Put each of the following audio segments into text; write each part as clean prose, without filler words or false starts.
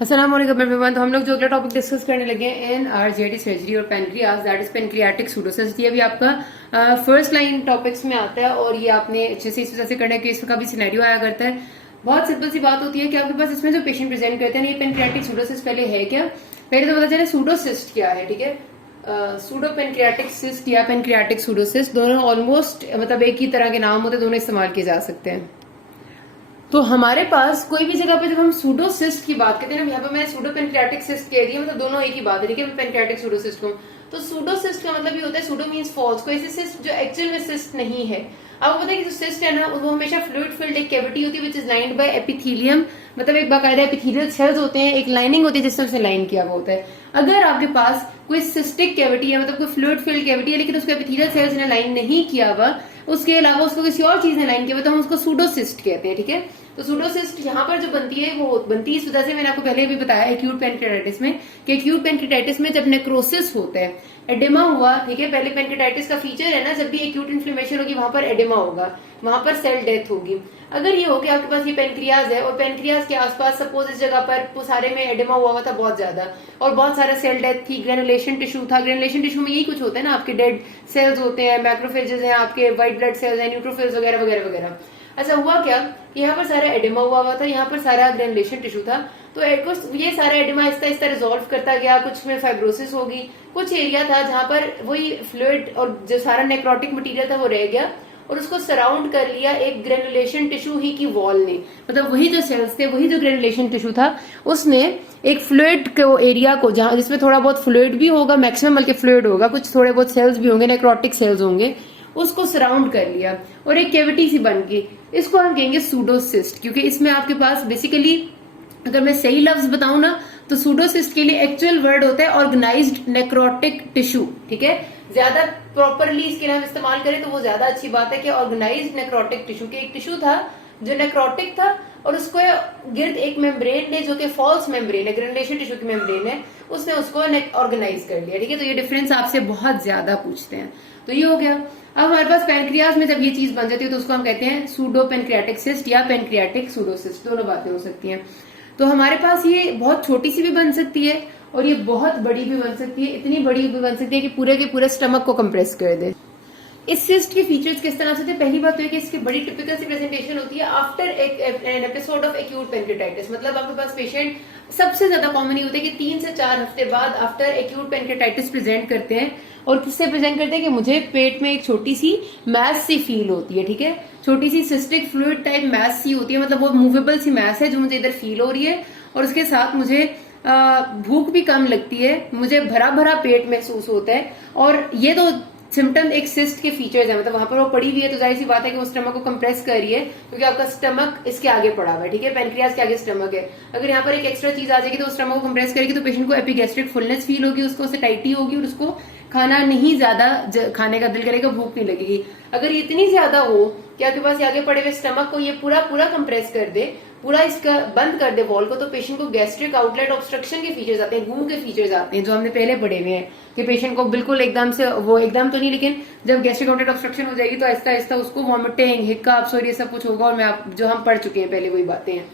अस्सलाम वालेकुम एवरीवन। तो हम लोग जो अगला टॉपिक डिस्कस करने लगे हैं इन आरजेडी सर्जरी और पेनक्रियाज, दैट इज पेनक्रियाटिक सूडोसिस। ये भी आपका फर्स्ट लाइन टॉपिक्स में आता है और ये आपने अच्छे से इस वजह से करना है कि इसका भी सिनेरियो आया करता है। बहुत सिंपल सी बात होती है कि आपके पास इसमें जो पेशेंट प्रेजेंट करते हैं ये पेनक्रियाटिक सूडोसिस पहले है क्या, पहले तो पता चले सूडोसिस्ट क्या है। ठीक है, सूडो पेनक्रियाटिक सिस्ट या पेनक्रियाटिक सूडोसिस्ट दोनों ऑलमोस्ट मतलब एक ही तरह के नाम होते हैं, दोनों इस्तेमाल किए जा सकते हैं। तो हमारे पास कोई भी जगह पे जब हम सूडोसिस्ट की बात करते हैं ना, यहाँ पे मैं सूडो पेनक्रियाटिक सिस्ट कह दी, मतलब दोनों एक ही बात है। ठीक है, पेनक्रियाटिक सूडोसिस्ट को तो सूडोसिस्ट का मतलब ये होता है, सूडो मींस फॉल्स, कोई ऐसी सिस्ट जो एक्चुअल में सिस्ट नहीं है। आपको पता है कि जो सिस्ट है ना वो हमेशा फ्लूइड फिल्ड एक कैविटी होती है which is lined by epithelium, मतलब एक बाकायदा एपिथेलियल सेल्स होते हैं, एक लाइनिंग होती है जिससे उसे लाइन किया हुआ होता है। अगर आपके पास कोई सिस्टिक कैविटी है, मतलब कोई फ्लूइड फिल्ड कैविटी है लेकिन उसको एपिथेलियल सेल्स ने लाइन नहीं किया हुआ, उसके अलावा उसको किसी और चीज ने लाइन किया हुआ, तो हम उसको सूडोसिस्ट कहते हैं। ठीक है, तो सूडोसिस्ट यहाँ पर जो बनती है वो बनती है इस वजह से, मैंने आपको पहले भी बताया एक्यूट पेनक्रियाटाइटिस में कि एक्यूट पेनक्रियाटाइटिस में जब नेक्रोसिस होता है, एडेमा हुआ, ठीक है, पहले पेनक्रियाटाइटिस का फीचर है ना, जब भी एक्यूट इन्फ्लेमेशन होगी वहां पर एडेमा होगा, वहां पर सेल डेथ होगी। अगर ये हो कि आपके पास ये पेनक्रियाज है और पेनक्रियाज के आसपास सपोज इस जगह पर सारे में एडेमा हुआ था बहुत ज्यादा और बहुत सारा सेल डेथ थी, ग्रेनुलेशन टिश्यू था, ग्रेनुलेशन टिश्यू में यही कुछ होता है ना, आपके डेड सेल्स होते हैं, मैक्रोफेजेस हैं, आपके व्हाइट ब्लड सेल्स हैं, न्यूट्रोफिल्स वगैरह वगैरह वगैरह। अच्छा, हुआ क्या, यहाँ पर सारा एडेमा हुआ था, यहाँ पर सारा ग्रेनुलेशन टिश्यू था, तो ये सारा एडेमा आहिस्ता आहिस्ता रिजोल्व करता गया, कुछ में फाइब्रोसिस होगी, कुछ एरिया था जहां पर वही फ्लूइड और जो सारा नेक्रोटिक मटेरियल था वो रह गया और उसको सराउंड कर लिया एक ग्रेनुलेशन टिश्यू ही की वॉल ने, मतलब वही जो सेल्स थे, वही जो ग्रेनुलेशन टिश्यू था, उसने एक फ्लूइड को एरिया को, जहां जिसमें थोड़ा बहुत फ्लूइड भी होगा, मैक्सिमम बल्कि फ्लूइड होगा, कुछ थोड़े बहुत सेल्स भी होंगे, नेक्रोटिक सेल्स होंगे, उसको सराउंड कर लिया और एक कैविटी सी बन गई। इसको हम कहेंगे सूडोसिस्ट, क्योंकि इसमें आपके पास बेसिकली, अगर मैं सही लफ्ज बताऊं ना, तो सूडोसिस्ट के लिए एक्चुअल वर्ड होता है ऑर्गेनाइज्ड नेक्रोटिक टिश्यू। ठीक है, ज्यादा प्रॉपरली इसके लिए हम इस्तेमाल करें तो वो ज्यादा अच्छी बात है कि ऑर्गेनाइज्ड नेक्रोटिक टिश्यू, के एक टिश्यू था जो नेक्रोटिक था और उसको गिर्द एक मेम्ब्रेन ने, जो कि फॉल्स मेम्ब्रेन है, ग्रेनुलेशन टिश्यू की मेम्ब्रेन है, उसने उसको ऑर्गेनाइज कर लिया। ठीक है, तो ये डिफरेंस आपसे बहुत ज्यादा पूछते हैं। तो ये हो गया। अब हमारे पास पेनक्रियाज में जब ये चीज बन जाती है तो उसको हम कहते हैं सूडो पेनक्रियाटिक सिस्ट या पेनक्रियाटिक सूडोसिस्ट, दोनों बातें हो सकती हैं। तो हमारे पास ये बहुत छोटी सी भी बन सकती है और ये बहुत बड़ी भी बन सकती है, इतनी बड़ी भी बन सकती है कि पूरे के पूरे स्टमक को कंप्रेस कर दे। इस सिस्ट के फीचर्स किस तरह से होते हैं, पहली बात तो है कि इसकी बड़ी टिपिकल सी प्रेजेंटेशन होती है after an episode of acute pancreatitis, मतलब आपके पास पेशेंट सबसे ज्यादा कॉमन ही होता है कि 3 से 4 हफ्ते बाद आफ्टर एक्यूट पेनक्रियाटाइटिस प्रेजेंट करते हैं और किससे प्रेजेंट करते हैं कि मुझे पेट में एक छोटी सी मैस सी फील होती है। ठीक है, छोटी सी सिस्टिक फ्लूइड टाइप मैस सी होती है, मतलब वो मूवेबल सी मैस है जो मुझे इधर फील हो रही है और उसके साथ मुझे भूख भी कम लगती है, मुझे भरा भरा पेट महसूस होता है। और ये तो सिम्टम एक सिस्ट के फीचर्स है, मतलब वहां पर वो पड़ी हुई है तो जाहिर सी बात है कि वो स्टमक को कंप्रेस कर रही है क्योंकि आपका स्टमक इसके आगे पड़ा हुआ है। ठीक है, पेनक्रियाज के आगे स्टमक है, अगर यहाँ पर एक एक्स्ट्रा चीज आ जाएगी तो स्टमक को कंप्रेस करेगी तो पेशेंट को एपिगैस्ट्रिक फुलनेस फील होगी, उसको सेटाइटी होगी और उसको खाना नहीं ज्यादा खाने का दिल करेगा, भूख नहीं लगेगी। अगर ये इतनी ज्यादा हो कि आपके पास आगे पड़े हुए स्टमक को ये पूरा पूरा कंप्रेस कर दे, पूरा इसका बंद कर दे वॉल को, तो पेशेंट को गैस्ट्रिक आउटलेट ऑब्स्ट्रक्शन के फीचर्स आते हैं, गू के फीचर्स आते हैं जो हमने पहले पढ़े हुए हैं कि पेशेंट को बिल्कुल एकदम से, वो एकदम तो नहीं लेकिन जब गैस्ट्रिक आउटलेट ऑब्स्ट्रक्शन हो जाएगी तो आहिस्ता आहिस्ता उसको वॉमिटिंग, हिक्कअप्स और ये सब कुछ होगा, और मैं जो हम पढ़ चुके हैं पहले वही बातें हैं।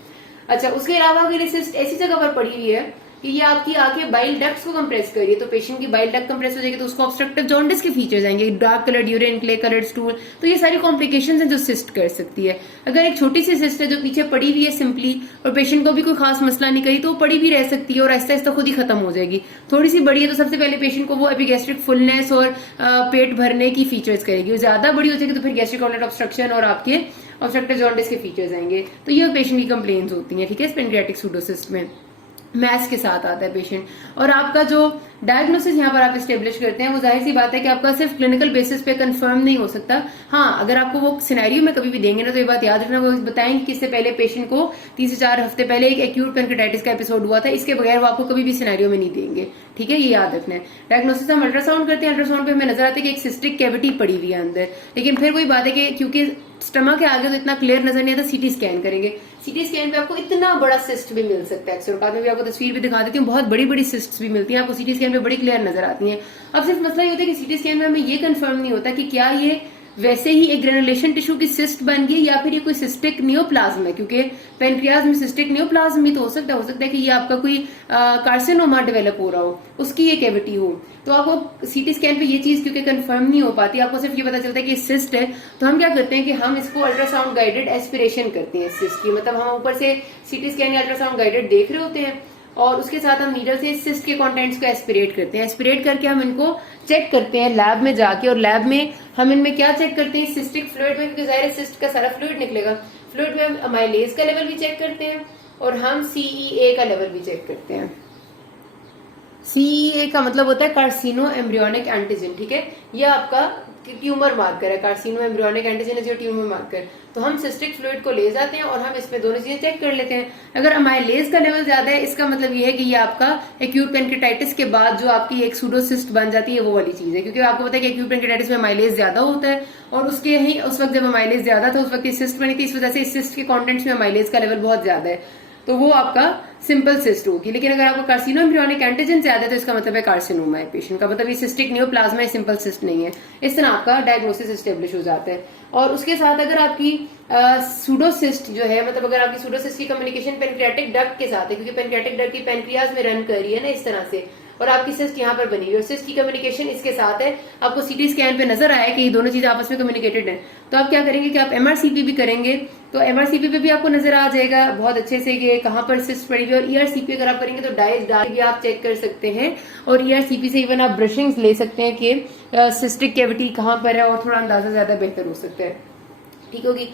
अच्छा, उसके अलावा अगर सिस्ट ऐसी जगह पर पड़ी हुई है कि ये आपकी आके बाइल डक्ट्स को कंप्रेस करिए तो पेशेंट की बाइल डक्ट कंप्रेस हो जाएगी तो उसको ऑब्स्ट्रक्टिव जॉन्डिस के फीचर्स आएंगे, dark coloured urine, clay coloured stool, तो ये सारी कॉम्प्लिकेशंस हैं जो सिस्ट कर सकती है। अगर एक छोटी सी सिस्ट है जो पीछे पड़ी हुई है सिंपली और पेशेंट को भी कोई खास मसला नहीं करी तो वो पड़ी भी रह सकती है और आहिस्ता आहिस्ता खुद ही खत्म हो जाएगी। थोड़ी सी बड़ी है तो सबसे पहले पेशेंट को वो एपिगैस्ट्रिक फुलनेस और पेट भरने की फीचर्स करेगी, ज्यादा बड़ी हो जाएगी तो फिर गैस्ट्रिक आउटलेट ऑब्स्ट्रक्शन और आपके ऑब्स्ट्रक्टिव जॉन्डिस के फीचर्स आएंगे। तो ये पेशेंट की कंप्लेन्स होती हैं। ठीक है, पेनक्रियाटिक सूडोसिस में मैस के साथ आता है पेशेंट, और आपका जो डायग्नोसिस यहाँ पर आप स्टेब्लिश करते हैं वो जाहिर सी बात है कि आपका सिर्फ क्लिनिकल बेसिस पे कंफर्म नहीं हो सकता। हाँ, अगर आपको वो सिनेरियो में कभी भी देंगे ना तो ये बात याद रखना, वो बताएंगे कि इससे पहले पेशेंट को 3 से 4 हफ्ते पहले एक एक्यूट पेनक्रियाटाइटिस का एपिसोड हुआ था, इसके बगैर वो आपको कभी भी सिनेरियो में नहीं देंगे। ठीक है, ये याद रखना है। डायग्नोसिस हम अल्ट्रासाउंड करते हैं, अल्ट्रासाउंड पे हमें नजर आता है कि एक सिस्टिक कैविटी पड़ी हुई है अंदर, लेकिन फिर वही बात है कि क्योंकि स्टमक के आगे तो इतना क्लियर नजर नहीं आता, सीटी स्कैन करेंगे, सीटी स्कैन पे आपको इतना बड़ा सिस्ट भी मिल सकता है। अक्सर बाद में भी आपको तस्वीर भी दिखा देती हूँ, बहुत बड़ी बड़ी सिस्ट भी मिलती हैं आपको सीटी स्कैन पे, बड़ी क्लियर नजर आती हैं। अब सिर्फ मसला ये होता है कि सीटी स्कैन में हमें ये कंफर्म नहीं होता कि क्या ये वैसे ही एक ग्रेनुलेशन टिश्यू की सिस्ट बन गई, या फिर ये कोई सिस्टिक नियोप्लाज्म है, क्योंकि पेनक्रियाज में सिस्टिक नियोप्लाज्म भी तो हो सकता है कि ये आपका कोई कार्सिनोमा डेवलप हो रहा हो, उसकी ये कैविटी हो। तो आपको सीटी स्कैन पे ये चीज क्योंकि कंफर्म नहीं हो पाती, आपको सिर्फ ये पता चलता है कि सिस्ट है, तो हम क्या करते हैं कि हम इसको अल्ट्रासाउंड गाइडेड एस्पिरेशन करते हैं सिस्ट की, मतलब हम ऊपर से सीटी स्कैन या अल्ट्रासाउंड गाइडेड देख रहे होते हैं और उसके साथ हम नीडल से सिस्ट के कंटेंट्स को एस्पिरेट करते हैं। एस्पिरेट करके हम इनको चेक करते हैं लैब में जाके, और लैब में हम इनमें क्या चेक करते हैं, सिस्टिक फ्लूइड में, क्योंकि जाहिर है सिस्ट का सारा फ्लूइड निकलेगा, फ्लूइड में हम अमाइलेज का लेवल भी चेक करते हैं और हम CEA का लेवल भी चेक करते हैं। CEA का मतलब होता है कार्सिनो एम्ब्रियोनिक एंटीजन, ठीक है, ये आपका ट्यूमर मार्कर है, कार्सिनो embryonic antigen is your tumour marker. तो हम सिस्टिक फ्लूइड को ले जाते हैं और हम इसमें दोनों चीजें चेक कर लेते हैं। अगर अमाइलेज का लेवल ज्यादा है, इसका मतलब ये है कि ये आपका एक्यूट पेनक्रेटाइटिस के बाद जो आपकी एक सूडोसिस्ट बन जाती है वो वाली चीज है, क्योंकि आपको पता है कि एक्यूट पेनक्रेटाइटिस में अमाइलेज ज्यादा होता है और उसके ही उस वक्त जब अमाइलेज ज्यादा था उस वक्त सिस्ट बनी थी, इस वजह से इस सिस्ट के कॉन्टेंट्स में अमाइलेज का लेवल बहुत ज्यादा है, तो वो आपका सिंपल सिस्ट होगी। लेकिन अगर आपका कार्सिनो एम्ब्रियोनिक एंटीजन ज्यादा है तो इसका मतलब है कार्सिनोमा है पेशेंट का, मतलब ये सिस्टिक नियोप्लाज्मा है, सिंपल सिस्ट नहीं है। इस तरह आपका डायग्नोसिस एस्टेब्लिश हो जाता है। और उसके साथ अगर आपकी सूडोसिस्ट जो है, मतलब अगर आपकी सूडोसिस्ट की कम्युनिकेशन पेनक्रियाटिक डक्ट के साथ है, क्योंकि पेनक्रियाटिक डक्ट की पेनक्रियाज में रन कर रही है ना इस तरह से, और आपकी सिस्ट यहाँ पर बनी हुई है और सिस्ट की कम्युनिकेशन इसके साथ है, आपको सीटी स्कैन पे नजर आया कि ये दोनों चीजें आपस में कम्युनिकेटेड है, तो आप क्या करेंगे कि आप MRCP भी करेंगे, तो MRCP पे भी आपको नजर आ जाएगा बहुत अच्छे से कि कहाँ पर सिस्ट पड़ी हुई है। और ERCP अगर आप करेंगे तो डाइज डाल के भी आप चेक कर सकते हैं, और ERCP से इवन आप ब्रशिंग्स ले सकते हैं कि सिस्टिक कैविटी कहाँ पर है, और थोड़ा अंदाजा ज्यादा बेहतर हो सकता है, ठीक होगी।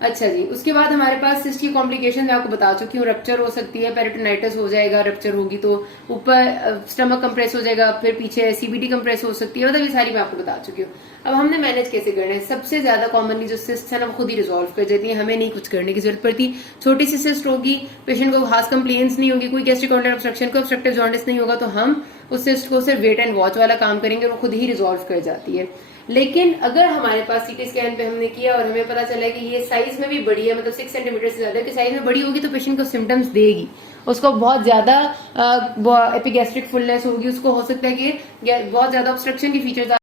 अच्छा जी, उसके बाद हमारे पास सिस्ट की कॉम्प्लिकेशन मैं आपको बता चुकी हूँ, रप्चर हो सकती है, पेरिटोनाइटिस हो जाएगा, रप्चर होगी तो ऊपर स्टमक कंप्रेस हो जाएगा, फिर पीछे CBD कंप्रेस हो सकती है, मतलब ये सारी मैं आपको बता चुकी हूँ। अब हमने मैनेज कैसे करना है, सबसे ज्यादा कॉमनली जो सिस्ट है ना वो खुद ही रिजॉल्व कर जाती है, हमें नहीं कुछ करने की जरूरत पड़ती। छोटी सी सिस्ट होगी, पेशेंट को खास कंप्लेन्स नहीं होगी, कोई गैस्ट्रिक ऑब्स्ट्रक्शन को ऑब्स्ट्रक्टिव जॉन्डिस नहीं होगा, तो हम उस सिस्ट को सिर्फ वेट एंड वॉच वाला काम करेंगे और वो खुद ही रिजॉल्व कर जाती है। लेकिन अगर हमारे पास सीटी स्कैन पे हमने किया और हमें पता चला कि ये साइज में भी बड़ी है, मतलब 6 सेंटीमीटर से ज्यादा की साइज में बड़ी होगी, तो पेशेंट को सिम्टम्स देगी, उसको बहुत ज्यादा एपिगैस्ट्रिक फुलनेस होगी, उसको हो सकता है कि बहुत ज्यादा ऑब्स्ट्रक्शन की फीचर्स।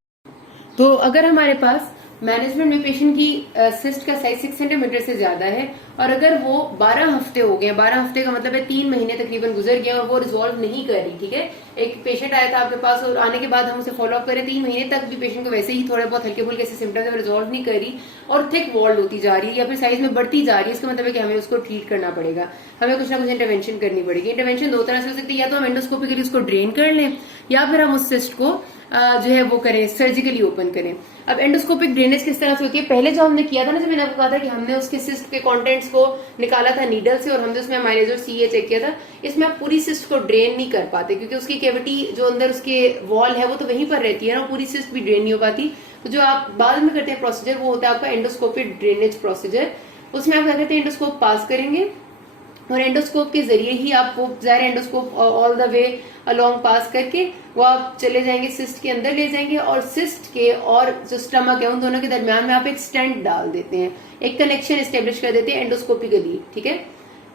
तो अगर हमारे पास मैनेजमेंट में पेशेंट की सिस्ट का साइज 6 सेंटीमीटर से ज्यादा है और अगर वो 12 हफ्ते हो गए, 12 हफ्ते का मतलब है 3 महीने तकरीबन गुजर गए और वो रिजॉल्व नहीं कर रही, ठीक है, एक पेशेंट आया था आपके पास और आने के बाद हम उसे फॉलो अप करें, 3 महीने तक भी पेशेंट को वैसे ही थोड़े बहुत हल्के फुल्के से सिम्टम्स रिजॉल्व नहीं कर रही और थिक वॉल्ड होती जा रही है या फिर साइज में बढ़ती जा रही है, इसका मतलब है कि हमें उसको ट्रीट करना पड़ेगा, हमें कुछ ना कुछ इंटरवेंशन करनी पड़ेगी। इंटरवेंशन दो तरह से हो सकती है, या तो हम एंडोस्कोपिकली उसको ड्रेन कर लें या फिर हम उस सिस्ट को जो है वो करें, सर्जिकली ओपन करें। अब एंडोस्कोपिक ड्रेनेज किस तरह से होती है, पहले जो हमने किया था ना, जब मैंने आपको कहा था कि हमने उसके सिस्ट के कंटेंट्स को निकाला था नीडल से और हमने उसमें अमाइलेज और CA चेक किया था, इसमें आप पूरी सिस्ट को ड्रेन नहीं कर पाते क्योंकि उसकी कैविटी जो अंदर उसके वॉल है वो तो वहीं पर रहती है ना, पूरी सिस्ट भी ड्रेन नहीं हो पाती। तो जो आप बाद में करते हैं प्रोसीजर वो होता है आपका एंडोस्कोपिक ड्रेनेज प्रोसीजर। उसमें आप क्या करते हैं, एंडोस्कोप पास करेंगे और एंडोस्कोप के जरिए ही आप वो ज़ाहिर endoscope all the way along pass करके वो आप चले जाएंगे सिस्ट के अंदर ले जाएंगे और सिस्ट के और जो स्टमक है उन दोनों के दरमियान में आप एक स्टेंट डाल देते हैं, एक कनेक्शन एस्टेब्लिश कर देते हैं एंडोस्कोपिकली, ठीक है।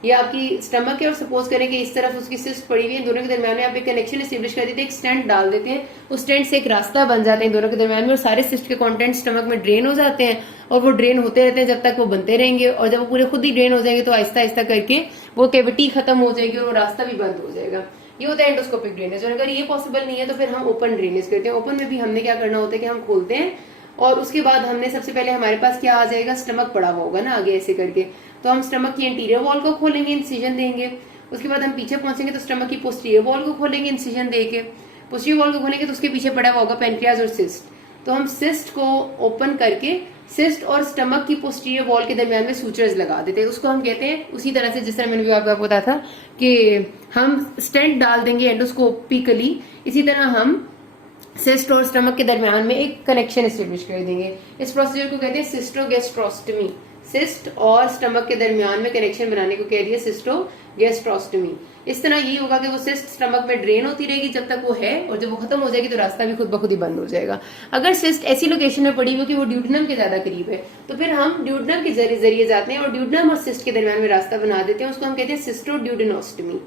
ये आपकी स्टमक है और सपोज करें कि इस तरफ उसकी सिस्ट पड़ी हुई है, दोनों के दरमियान में आप एक कनेक्शन एस्टेब्लिश कर देते हैं, एक स्टेंट डाल देते हैं, उस स्टेंट से एक रास्ता बन जाते हैं दोनों के दरमियान में और सारे सिस्ट के कंटेंट स्टमक में ड्रेन हो जाते हैं और वो ड्रेन होते रहते हैं जब तक वो बनते रहेंगे और जब वो पूरे खुद ही ड्रेन हो जाएंगे तो आहिस्ता आहिस्ता करके वो कैविटी खत्म हो जाएगी और वो रास्ता भी बंद हो जाएगा। ये होता है एंडोस्कोपिक ड्रेनेज। और अगर ये पॉसिबल नहीं है तो फिर हम ओपन ड्रेनेज करते हैं। ओपन में भी हमने क्या करना होता है कि हम खोलते हैं और उसके बाद हमने सबसे पहले हमारे पास क्या आ जाएगा, स्टमक पड़ा हुआ होगा ना आगे ऐसे करके, तो हम स्टमक की इंटीरियर वॉल को खोलेंगे, इंसिजन देंगे। उसके बाद हम पीछे पहुंचेंगे तो स्टमक की पोस्टीरियर वॉल को खोलेंगे, इंसिजन देके। पोस्टीरियर वॉल को खोलेंगे तो उसके पीछे पड़ा हुआ होगा पेनक्रियाज और सिस्ट, तो हम सिस्ट को ओपन करके सिस्ट और स्टमक की पोस्टीरियर वॉल के दरमियान में सूचर्स लगा देते हैं। उसको हम कहते हैं उसी तरह से जिस तरह मैंने भी आपको बताया था कि हम स्टेंट डाल देंगे एंडोस्कोपिकली, इसी तरह हम सिस्ट और स्टमक के दरमियान में एक कनेक्शन एस्टेब्लिश कर देंगे। इस प्रोसीजर को कहते हैं सिस्टोगैस्ट्रोस्टमी। सिस्ट और स्टमक के दरमियान में कनेक्शन बनाने को कह रही है सिस्टोगैस्ट्रोस्टमी। इस तरह ये होगा कि वो सिस्ट स्टमक में ड्रेन होती रहेगी जब तक वो है और जब वो खत्म हो जाएगी तो रास्ता भी खुद ब खुद ही बंद हो जाएगा। अगर सिस्ट ऐसी लोकेशन में पड़ी हुई कि वो ड्यूडेनम के ज्यादा करीब है तो फिर हम ड्यूडेनम के जरिए जाते हैं और ड्यूडेनम और सिस्ट के दरमियान में रास्ता बना देते हैं, उसको हम कहते हैं सिस्टोड्यूडेनोस्टमी।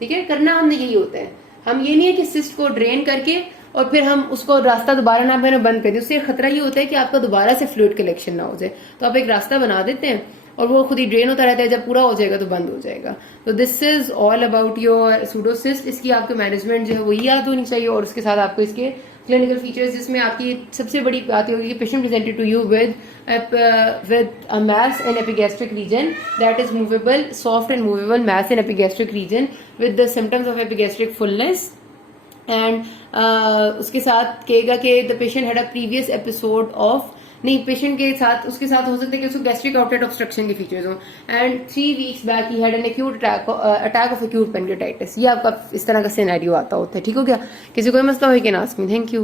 ठीक है, करना हमने यही होता है। हम ये नहीं है कि सिस्ट को ड्रेन करके और फिर हम उसको रास्ता दोबारा ना बना बंद कर दें, उससे खतरा ये होता है कि आपका दोबारा से फ्लूइड कलेक्शन ना हो जाए। तो आप एक रास्ता बना देते हैं और वो खुद ही ड्रेन होता रहता है, जब पूरा हो जाएगा तो बंद हो जाएगा। तो this is all about your pseudocyst. इसकी आपको मैनेजमेंट जो है वही याद होनी चाहिए, और उसके साथ आपको इसके क्लिनिकल फीचर्स, जिसमें आपकी सबसे बड़ी बात होगी कि patient presented to you with a mass in epigastric region that is movable, soft and movable mass in epigastric region with the symptoms of epigastric fullness, and उसके साथ कहेगा कि the patient had a previous episode of, नहीं, patient के साथ उसके साथ हो सकता है कि उसको गैस्ट्रिक आउटलेट ऑब्स्ट्रक्शन के फीचर्स हो, and 3 weeks back he had an acute attack of acute pancreatitis. ये आपका इस तरह का सिनेरियो आता होता है। ठीक हो गया? किसी कोई मसला हो can ask me. Thank you.